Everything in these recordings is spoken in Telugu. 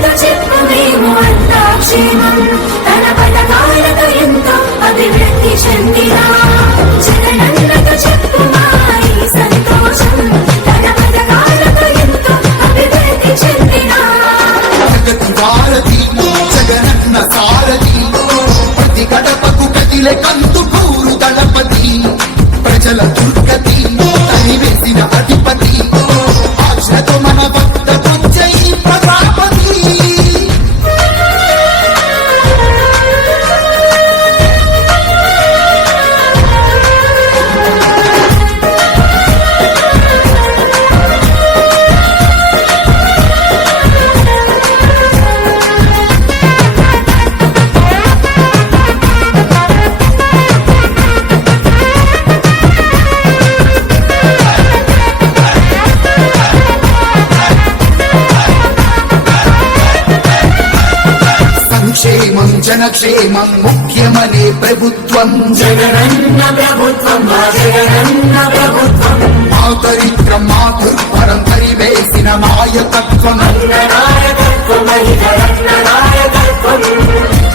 జగనన్నతో చెప్పువేమో అంతా క్షేమం తన పథకాలతో ఎంతో అభివృద్ధి చెందినా జగనన్నతో చెప్పుమా ఈ సంతోషం తన పథకాలతో ఎంతో అభివృద్ధి చెందినా జగతి భారతి జగనన్న సారథి ప్రతి గడపకు కదిలే కందుకూరు దళపతి ప్రజల దుర్గతి తనివేసిన అధిపతి ఆజ్ఞతో మన భక్త బుజ్జై ప్రజాపతి సంక్షేమం జనక్షేమం ముఖ్యమనే ప్రభుత్వం జగనన్న ప్రభుత్వం జగనన్న ప్రభుత్వం మా దరిద్రం మా దుర్భరం పరివేసిన నాయకత్వం నాయకత్వం నాయకత్వం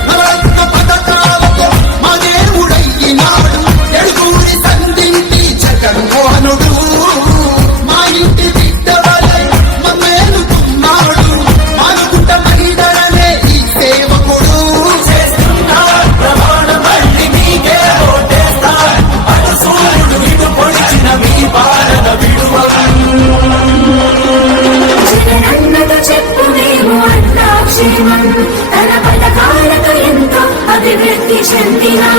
నవరత్న పథకాలతో మా దేవుడయ్యినాడు ఎడుగూరి సంధింటి జగన్మోహనుడు మా ఇంటి బిడ్డవలే మమ్మేలుకున్నాడు మానుకుంట మహిళలనే ఈ సేవకుడు జగనన్నతో చెప్పువేమో అంతా క్షేమం తన పథకాలతో ఎంతో అభివృద్ధి చెందినా